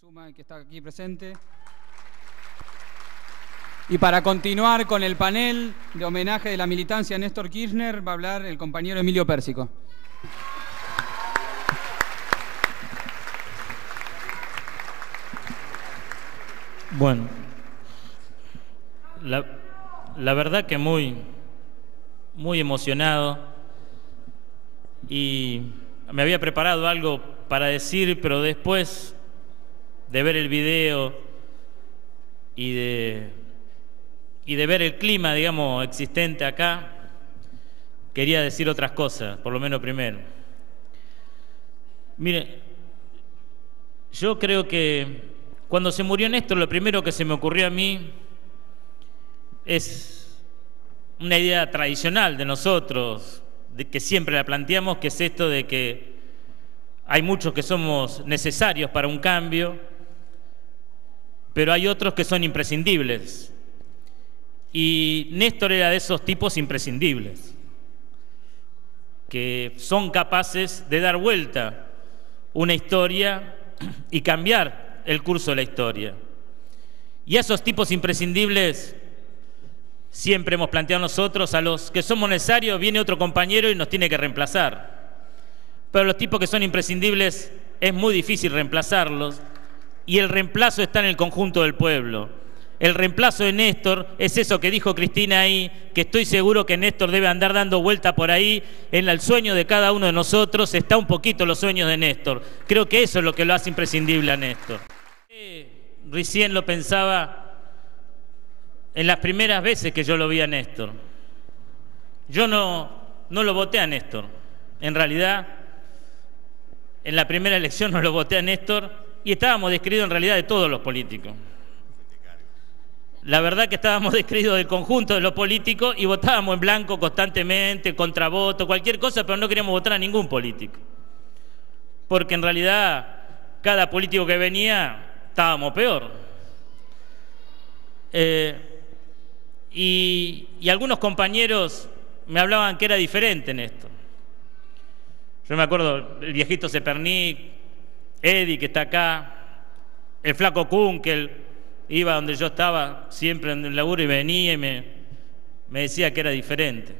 suma y que está aquí presente. Y para continuar con el panel de homenaje de la militancia a Néstor Kirchner, va a hablar el compañero Emilio Pérsico. Bueno, la verdad que muy emocionado, y me había preparado algo para decir, pero después de ver el video y de ver el clima, digamos, existente acá, quería decir otras cosas, por lo menos primero. Mire, yo creo que cuando se murió Néstor, lo primero que se me ocurrió a mí es una idea tradicional de nosotros, de que siempre la planteamos, que es esto de que hay muchos que somos necesarios para un cambio, pero hay otros que son imprescindibles. Y Néstor era de esos tipos imprescindibles, que son capaces de dar vuelta una historia y cambiar el curso de la historia. Y a esos tipos imprescindibles siempre hemos planteado nosotros, a los que somos necesarios viene otro compañero y nos tiene que reemplazar. Pero los tipos que son imprescindibles es muy difícil reemplazarlos, y el reemplazo está en el conjunto del pueblo. El reemplazo de Néstor es eso que dijo Cristina ahí, que estoy seguro que Néstor debe andar dando vuelta por ahí. En el sueño de cada uno de nosotros está un poquito los sueños de Néstor. Creo que eso es lo que lo hace imprescindible a Néstor. Recién lo pensaba en las primeras veces que yo lo vi a Néstor. Yo no lo voté a Néstor. En realidad, en la primera elección no lo voté a Néstor, y estábamos descreídos en realidad de todos los políticos. La verdad que estábamos descreídos del conjunto de los políticos y votábamos en blanco constantemente, contravoto, cualquier cosa, pero no queríamos votar a ningún político. Porque en realidad, cada político que venía, estábamos peor. Y algunos compañeros me hablaban que era diferente en esto. Yo me acuerdo, el viejito Zepernik, Eddie, que está acá, el flaco Kunkel, iba donde yo estaba siempre en el laburo y venía y me decía que era diferente.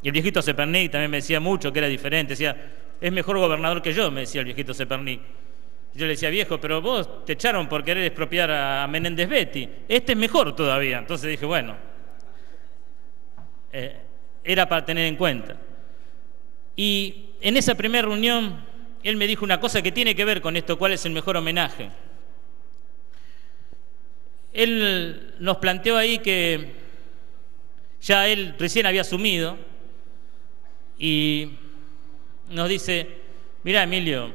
Y el viejito Zepernik también me decía mucho que era diferente. Decía, es mejor gobernador que yo, me decía el viejito Zepernik. Yo le decía, viejo, pero vos te echaron por querer expropiar a Menéndez Betti. Este es mejor todavía. Entonces dije, bueno, era para tener en cuenta. Y en esa primera reunión, él me dijo una cosa que tiene que ver con esto, cuál es el mejor homenaje. Él nos planteó ahí que ya él recién había asumido y nos dice, mirá, Emilio,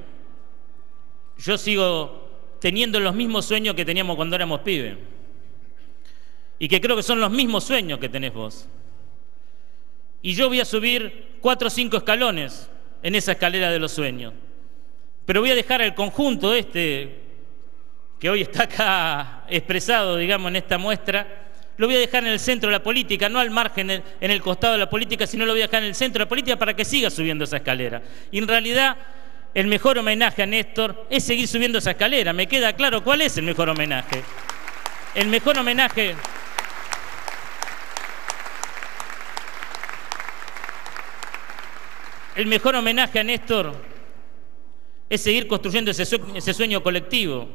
yo sigo teniendo los mismos sueños que teníamos cuando éramos pibes, y que creo que son los mismos sueños que tenés vos. Y yo voy a subir 4 o 5 escalones en esa escalera de los sueños, pero voy a dejar el conjunto que hoy está acá expresado, digamos, en esta muestra, lo voy a dejar en el centro de la política, no al margen, en el costado de la política, sino lo voy a dejar en el centro de la política para que siga subiendo esa escalera. Y en realidad, el mejor homenaje a Néstor es seguir subiendo esa escalera. Me queda claro cuál es el mejor homenaje. El mejor homenaje a Néstor es seguir construyendo ese sueño colectivo.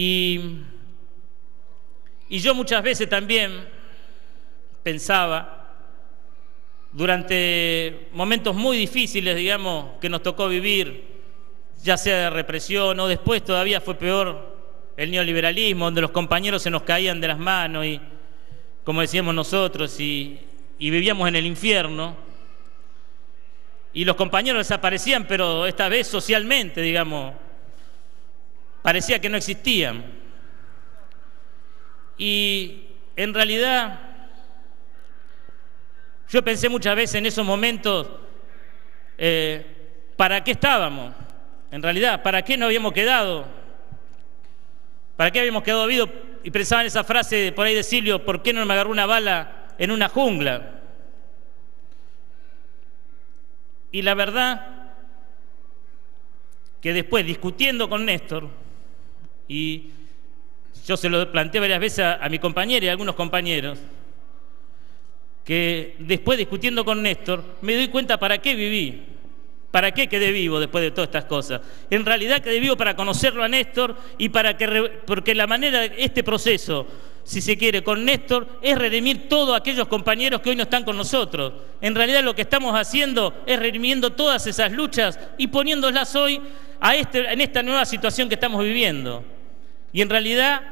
Y yo muchas veces también pensaba, durante momentos muy difíciles, digamos, que nos tocó vivir, ya sea de represión o después todavía fue peor el neoliberalismo, donde los compañeros se nos caían de las manos y, como decíamos nosotros, y vivíamos en el infierno, y los compañeros desaparecían, pero esta vez socialmente, digamos, parecía que no existían. Y en realidad yo pensé muchas veces en esos momentos, ¿para qué estábamos? En realidad, ¿para qué nos habíamos quedado? ¿Para qué habíamos quedado vivos? Y pensaba en esa frase por ahí de Silvio, ¿por qué no me agarró una bala en una jungla? Y la verdad que después, discutiendo con Néstor, y yo se lo planteé varias veces a mi compañera y a algunos compañeros, que después, discutiendo con Néstor, me doy cuenta para qué viví, para qué quedé vivo después de todas estas cosas. En realidad quedé vivo para conocerlo a Néstor y porque la manera de este proceso, si se quiere, con Néstor, es redimir todos aquellos compañeros que hoy no están con nosotros. En realidad lo que estamos haciendo es redimiendo todas esas luchas y poniéndolas hoy en esta nueva situación que estamos viviendo. Y en realidad,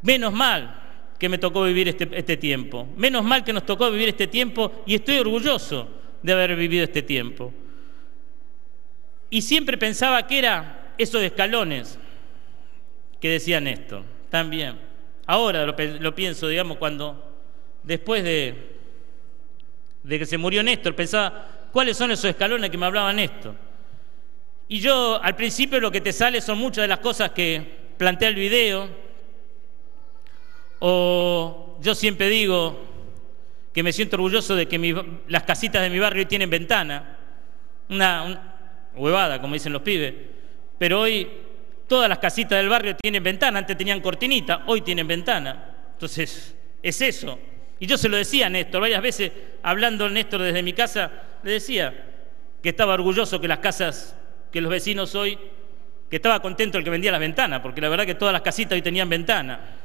menos mal que me tocó vivir este tiempo. Menos mal que nos tocó vivir este tiempo y estoy orgulloso de haber vivido este tiempo. Y siempre pensaba que era esos escalones que decía Néstor, también. Ahora lo pienso, digamos, cuando después de que se murió Néstor, pensaba, ¿cuáles son esos escalones que me hablaba Néstor? Y yo, al principio, lo que te sale son muchas de las cosas que plantea el video, o yo siempre digo que me siento orgulloso de que las casitas de mi barrio tienen ventana, una huevada, como dicen los pibes, pero hoy todas las casitas del barrio tienen ventana. Antes tenían cortinita, hoy tienen ventana. Entonces, es eso. Y yo se lo decía a Néstor, varias veces, hablando Néstor desde mi casa, le decía que estaba orgulloso que las casas, que los vecinos hoy, que estaba contento el que vendía las ventanas, porque la verdad que todas las casitas hoy tenían ventana.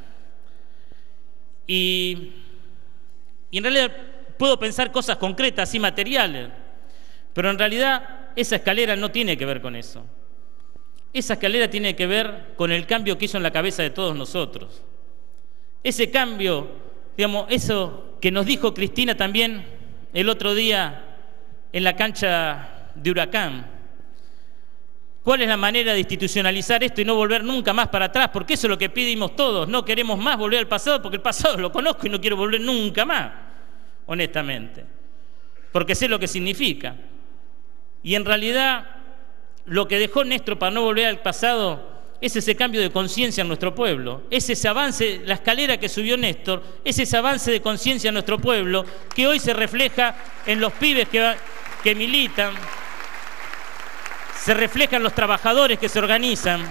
Y en realidad puedo pensar cosas concretas y materiales, pero en realidad esa escalera no tiene que ver con eso. Esa escalera tiene que ver con el cambio que hizo en la cabeza de todos nosotros. Ese cambio, digamos, eso que nos dijo Cristina también el otro día en la cancha de Huracán. ¿Cuál es la manera de institucionalizar esto y no volver nunca más para atrás? Porque eso es lo que pedimos todos. No queremos más volver al pasado porque el pasado lo conozco y no quiero volver nunca más, honestamente. Porque sé lo que significa. Y en realidad, lo que dejó Néstor para no volver al pasado es ese cambio de conciencia en nuestro pueblo, es ese avance, la escalera que subió Néstor, es ese avance de conciencia en nuestro pueblo que hoy se refleja en los pibes que militan, se refleja en los trabajadores que se organizan,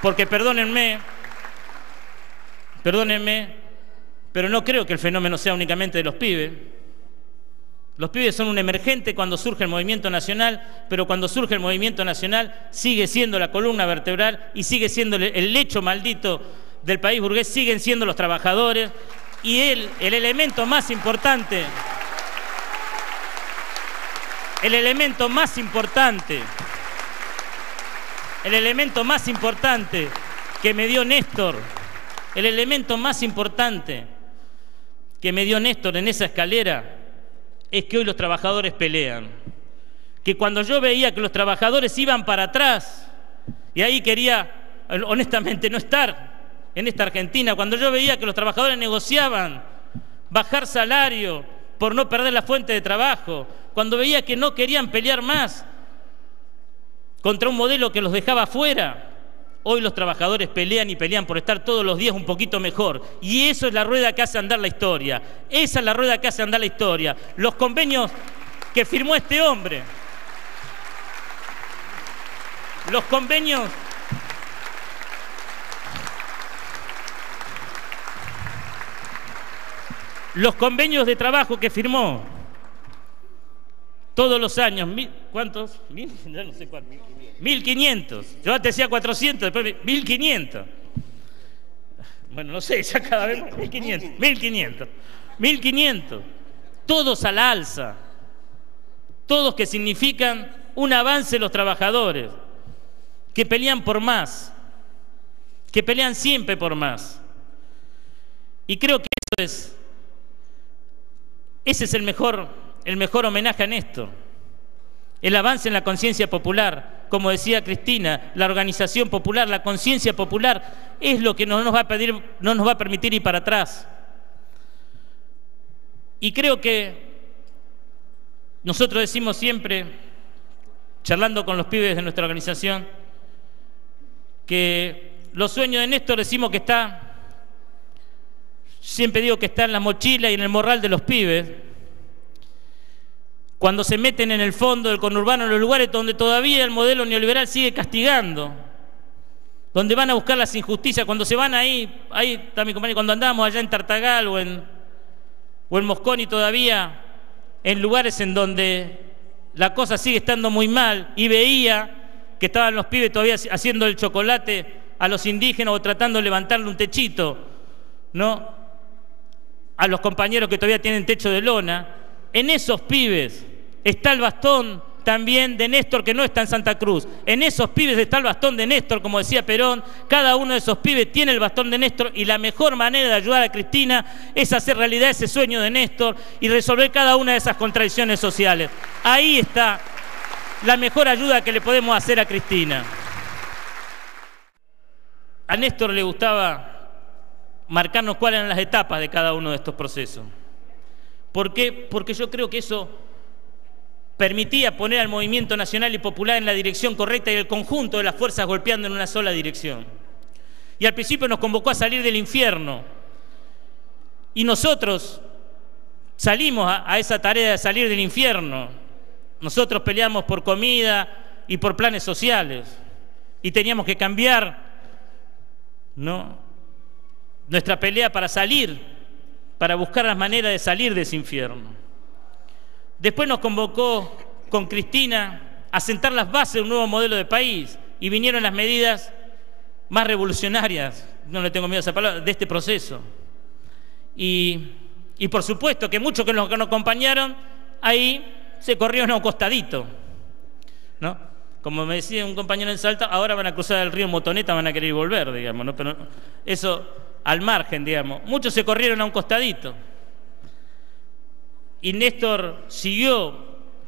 porque perdónenme, pero no creo que el fenómeno sea únicamente de los pibes. Los pibes son un emergente cuando surge el movimiento nacional, pero cuando surge el movimiento nacional sigue siendo la columna vertebral y sigue siendo el lecho maldito del país burgués, siguen siendo los trabajadores, y el elemento más importante, el elemento más importante que me dio Néstor, el elemento más importante que me dio Néstor en esa escalera es que hoy los trabajadores pelean. Que cuando yo veía que los trabajadores iban para atrás, y ahí quería, honestamente, no estar en esta Argentina, cuando yo veía que los trabajadores negociaban bajar salario por no perder la fuente de trabajo, cuando veía que no querían pelear más contra un modelo que los dejaba fuera, hoy los trabajadores pelean y pelean por estar todos los días un poquito mejor. Y eso es la rueda que hace andar la historia. Esa es la rueda que hace andar la historia. Los convenios que firmó este hombre, los convenios de trabajo que firmó todos los años, ¿cuántos? Ya no sé cuántos. 1.500. Yo antes decía 400, después 1.500. Bueno, no sé, ya cada vez más. 1.500. Todos a la alza. Todos que significan un avance de los trabajadores, que pelean por más, que pelean siempre por más. Y creo que ese es el mejor homenaje a Néstor. El avance en la conciencia popular, como decía Cristina, la organización popular, la conciencia popular es lo que no nos va a permitir ir para atrás. Y creo que nosotros decimos siempre, charlando con los pibes de nuestra organización, que los sueños de Néstor decimos que siempre digo que está en la mochila y en el morral de los pibes. cuando se meten en el fondo del conurbano, en los lugares donde todavía el modelo neoliberal sigue castigando, donde van a buscar las injusticias, cuando se van ahí está mi compañero, cuando andábamos allá en Tartagal o en Mosconi todavía, en lugares en donde la cosa sigue estando muy mal, y veía que estaban los pibes todavía haciendo el chocolate a los indígenas o tratando de levantarle un techito, ¿no?, a los compañeros que todavía tienen techo de lona. En esos pibes está el bastón también de Néstor, que no está en Santa Cruz. En esos pibes está el bastón de Néstor, como decía Perón. Cada uno de esos pibes tiene el bastón de Néstor, y la mejor manera de ayudar a Cristina es hacer realidad ese sueño de Néstor y resolver cada una de esas contradicciones sociales. Ahí está la mejor ayuda que le podemos hacer a Cristina. A Néstor le gustaba marcarnos cuáles eran las etapas de cada uno de estos procesos. ¿Por qué? Porque yo creo que eso permitía poner al movimiento nacional y popular en la dirección correcta y el conjunto de las fuerzas golpeando en una sola dirección. Y al principio nos convocó a salir del infierno. Y nosotros salimos a esa tarea de salir del infierno. Nosotros peleamos por comida y por planes sociales. Y teníamos que cambiar, ¿no?, nuestra pelea para salir, para buscar las maneras de salir de ese infierno. Después nos convocó con Cristina a sentar las bases de un nuevo modelo de país, y vinieron las medidas más revolucionarias, no le tengo miedo a esa palabra, de este proceso. Y por supuesto que muchos que nos acompañaron ahí se corrieron a un costadito, ¿no? Como me decía un compañero en Salta, ahora van a cruzar el río Motoneta, van a querer volver, digamos, ¿no? Pero eso al margen, digamos. Muchos se corrieron a un costadito. Y Néstor siguió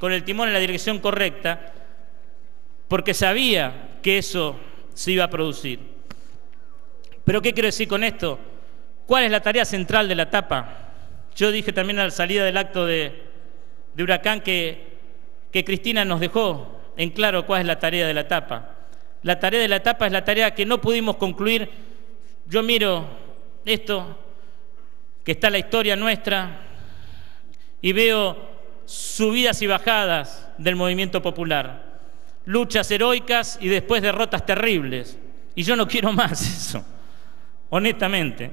con el timón en la dirección correcta porque sabía que eso se iba a producir. ¿Pero qué quiero decir con esto? ¿Cuál es la tarea central de la etapa? Yo dije también a la salida del acto de Huracán que Cristina nos dejó en claro cuál es la tarea de la etapa. La tarea de la etapa es la tarea que no pudimos concluir. Yo miro esto, que está la historia nuestra, y veo subidas y bajadas del movimiento popular, luchas heroicas y después derrotas terribles. Y yo no quiero más eso, honestamente.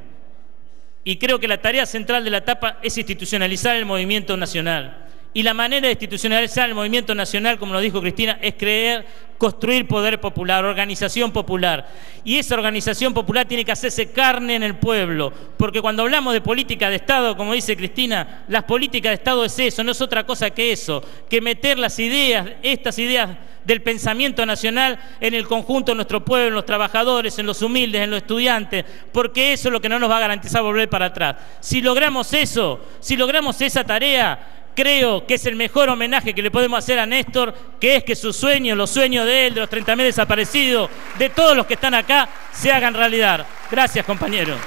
Y creo que la tarea central de la etapa es institucionalizar el movimiento nacional. Y la manera de institucionalizar el movimiento nacional, como lo dijo Cristina, es construir poder popular, organización popular. Y esa organización popular tiene que hacerse carne en el pueblo, porque cuando hablamos de política de Estado, como dice Cristina, las políticas de Estado es eso, no es otra cosa que eso, que meter las ideas, estas ideas del pensamiento nacional en el conjunto de nuestro pueblo, en los trabajadores, en los humildes, en los estudiantes, porque eso es lo que no nos va a garantizar volver para atrás. Si logramos eso, si logramos esa tarea, creo que es el mejor homenaje que le podemos hacer a Néstor, que es que sus sueños, los sueños de él, de los 30.000 desaparecidos, de todos los que están acá, se hagan realidad. Gracias, compañeros.